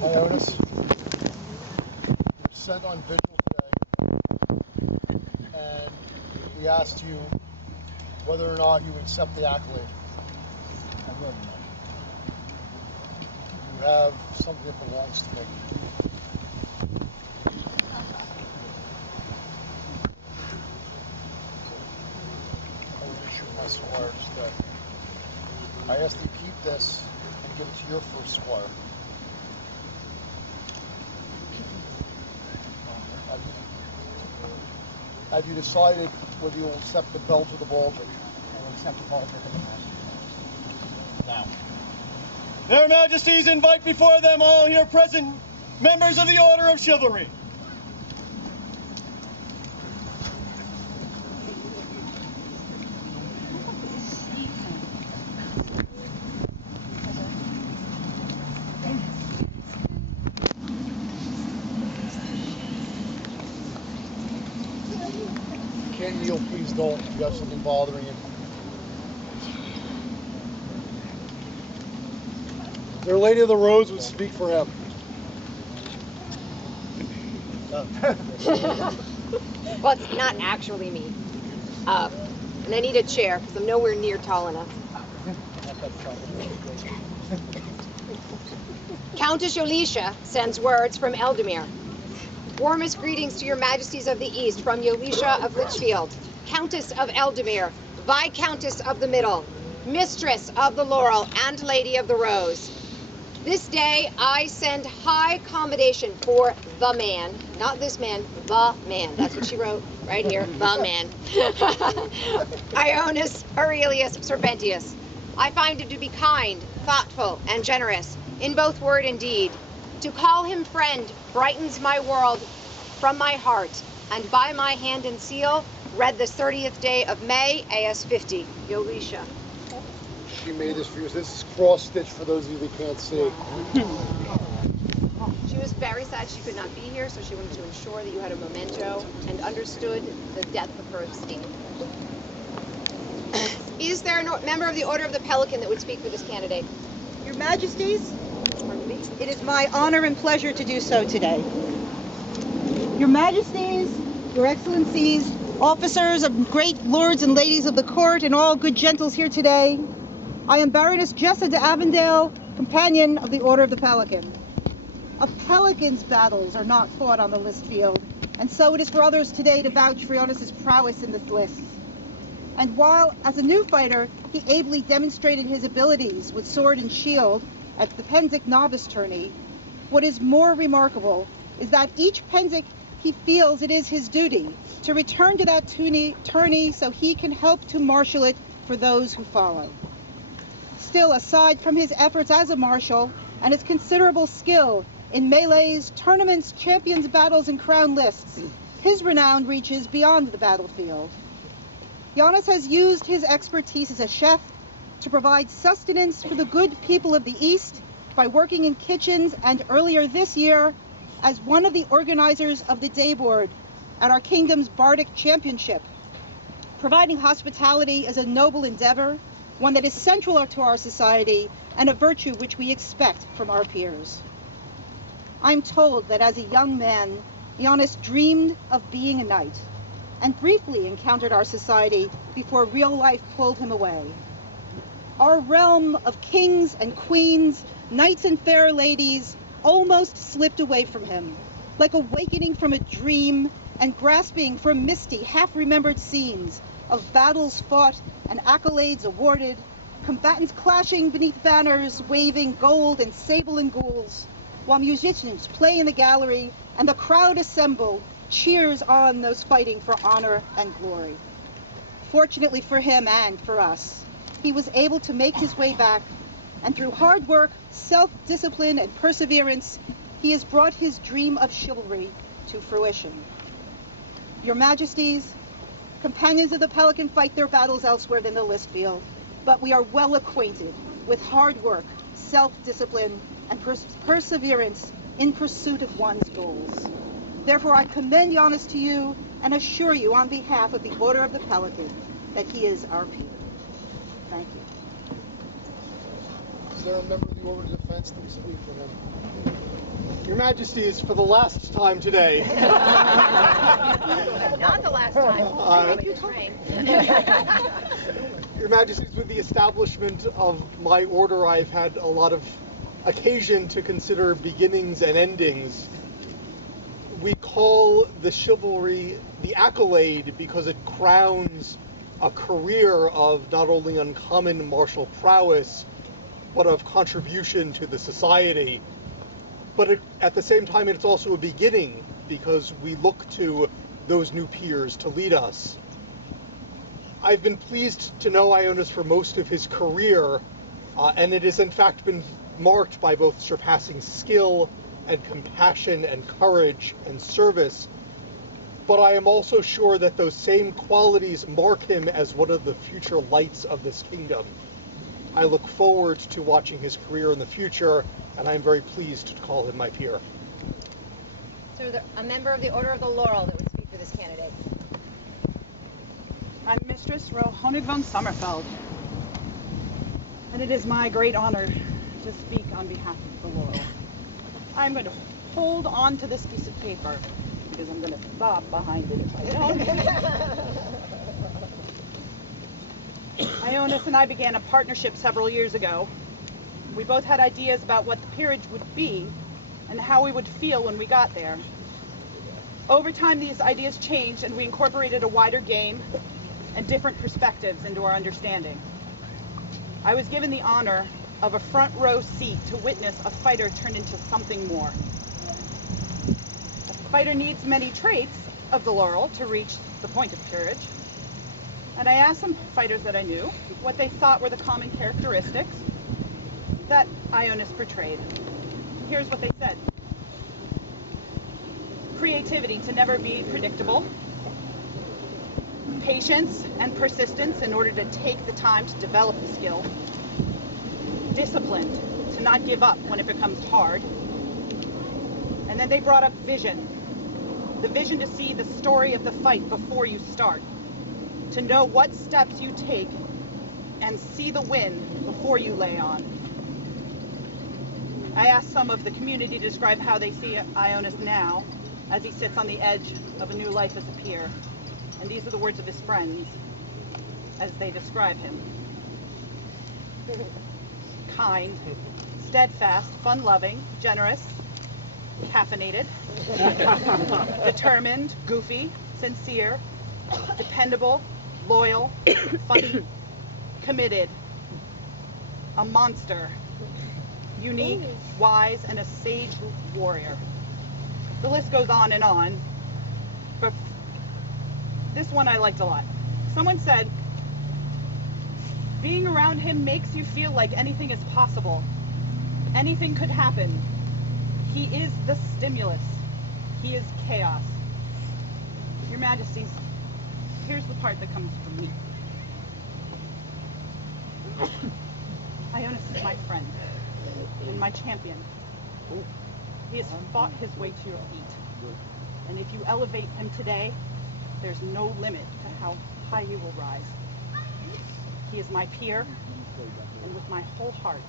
Ioanness, you're sent on vigil today, and he asked you whether or not you accept the accolade. I will. You have something that belongs to me. I will issue my squire instead. I ask that you keep this and give it to your first squire. Have you decided whether you will accept the belt or the baldric? I will accept the baldric of the master. Now. Their Majesties invite before them all here present members of the Order of Chivalry. Can't kneel, please don't. You have something bothering you. Their Lady of the Rose would speak for him. Well, it's not actually me. And I need a chair because I'm nowhere near tall enough. Countess Yolisha sends words from Eldamir. Warmest greetings to your majesties of the East from Yolisha of Litchfield, Countess of Eldamir, Viscountess of the Middle, Mistress of the Laurel, and Lady of the Rose. This day I send high commendation for the man, not this man, the man. That's what she wrote right here, the man. Ioanness Aurelius Serpentius. I find him to be kind, thoughtful, and generous, in both word and deed. To call him friend brightens my world from my heart, and by my hand and seal, read this 30th day of May, AS 50, Yolisha. She made this for you. This is cross-stitched for those of you that can't see. She was very sad she could not be here, so she wanted to ensure that you had a memento and understood the depth of her esteem. Is there a member of the Order of the Pelican that would speak for this candidate? Your Majesties, Pardon me? it is my honor and pleasure to do so today. Your Majesties, Your Excellencies, officers of great lords and ladies of the court, and all good gentles here today, I am Baroness Jessa de Avondale, companion of the Order of the Pelican. A pelican's battles are not fought on the list field, and so it is for others today to vouch for Ioanness's prowess in this list. And while, as a new fighter, he ably demonstrated his abilities with sword and shield at the Penzik novice tourney, what is more remarkable is that each Penzik he feels it is his duty to return to that tourney so he can help to marshal it for those who follow. Still, aside from his efforts as a marshal and his considerable skill in melees, tournaments, champions battles, and crown lists, his renown reaches beyond the battlefield. Ioanness has used his expertise as a chef to provide sustenance for the good people of the East by working in kitchens, and earlier this year as one of the organizers of the day board at our kingdom's Bardic Championship. Providing hospitality is a noble endeavor, one that is central to our society and a virtue which we expect from our peers. I'm told that as a young man, Ioanness dreamed of being a knight and briefly encountered our society before real life pulled him away. Our realm of kings and queens, knights and fair ladies almost slipped away from him, like awakening from a dream and grasping for misty, half-remembered scenes of battles fought and accolades awarded, combatants clashing beneath banners, waving gold and sable and gules, while musicians play in the gallery and the crowd assembled cheers on those fighting for honor and glory. Fortunately for him and for us, he was able to make his way back, and through hard work, self-discipline, and perseverance, he has brought his dream of chivalry to fruition. Your Majesties, companions of the Pelican fight their battles elsewhere than the list field, but we are well acquainted with hard work, self-discipline, and perseverance in pursuit of one's goals. Therefore, I commend Ioanness to you and assure you on behalf of the Order of the Pelican that he is our peer. Thank you. there a member of the Order of Defense that will speak for him? Your Majesties, for the last time today. Not the last time. Your Majesties, with the establishment of my order, I've had a lot of occasion to consider beginnings and endings. We call the chivalry the accolade because it crowns a career of not only uncommon martial prowess, but of contribution to the society. But at the same time, it's also a beginning because we look to those new peers to lead us. I've been pleased to know Ioanness for most of his career, and it has in fact been marked by both surpassing skill and compassion and courage and service. But I am also sure that those same qualities mark him as one of the future lights of this kingdom. I look forward to watching his career in the future, and I'm very pleased to call him my peer. So a member of the Order of the Laurel that would speak for this candidate. I'm Mistress Rohonig von Sommerfeld, and it is my great honor to speak on behalf of the Laurel. I'm going to hold on to this piece of paper because I'm going to sob behind it if I don't. Ioanness and I began a partnership several years ago. We both had ideas about what the peerage would be and how we would feel when we got there. Over time, these ideas changed, and we incorporated a wider game and different perspectives into our understanding. I was given the honor of a front row seat to witness a fighter turn into something more. A fighter needs many traits of the Laurel to reach the point of peerage. And I asked some fighters that I knew what they thought were the common characteristics that Ioanness portrayed. Here's what they said. Creativity, to never be predictable. Patience and persistence in order to take the time to develop the skill. Disciplined, to not give up when it becomes hard. And then they brought up vision. The vision to see the story of the fight before you start. To know what steps you take and see the win before you lay on. I asked some of the community to describe how they see Ioanness now as he sits on the edge of a new life as a peer. And these are the words of his friends as they describe him. Kind, steadfast, fun-loving, generous, caffeinated, determined, goofy, sincere, dependable, loyal, funny, committed, a monster, unique, wise, and a sage warrior. The list goes on, but this one I liked a lot. Someone said, being around him makes you feel like anything is possible. Anything could happen. He is the stimulus. He is chaos. Your Majesties, here's the part that comes from me. Ioanness is my friend and my champion. He has fought his way to your feet. And if you elevate him today, there's no limit to how high you will rise. He is my peer, and with my whole heart,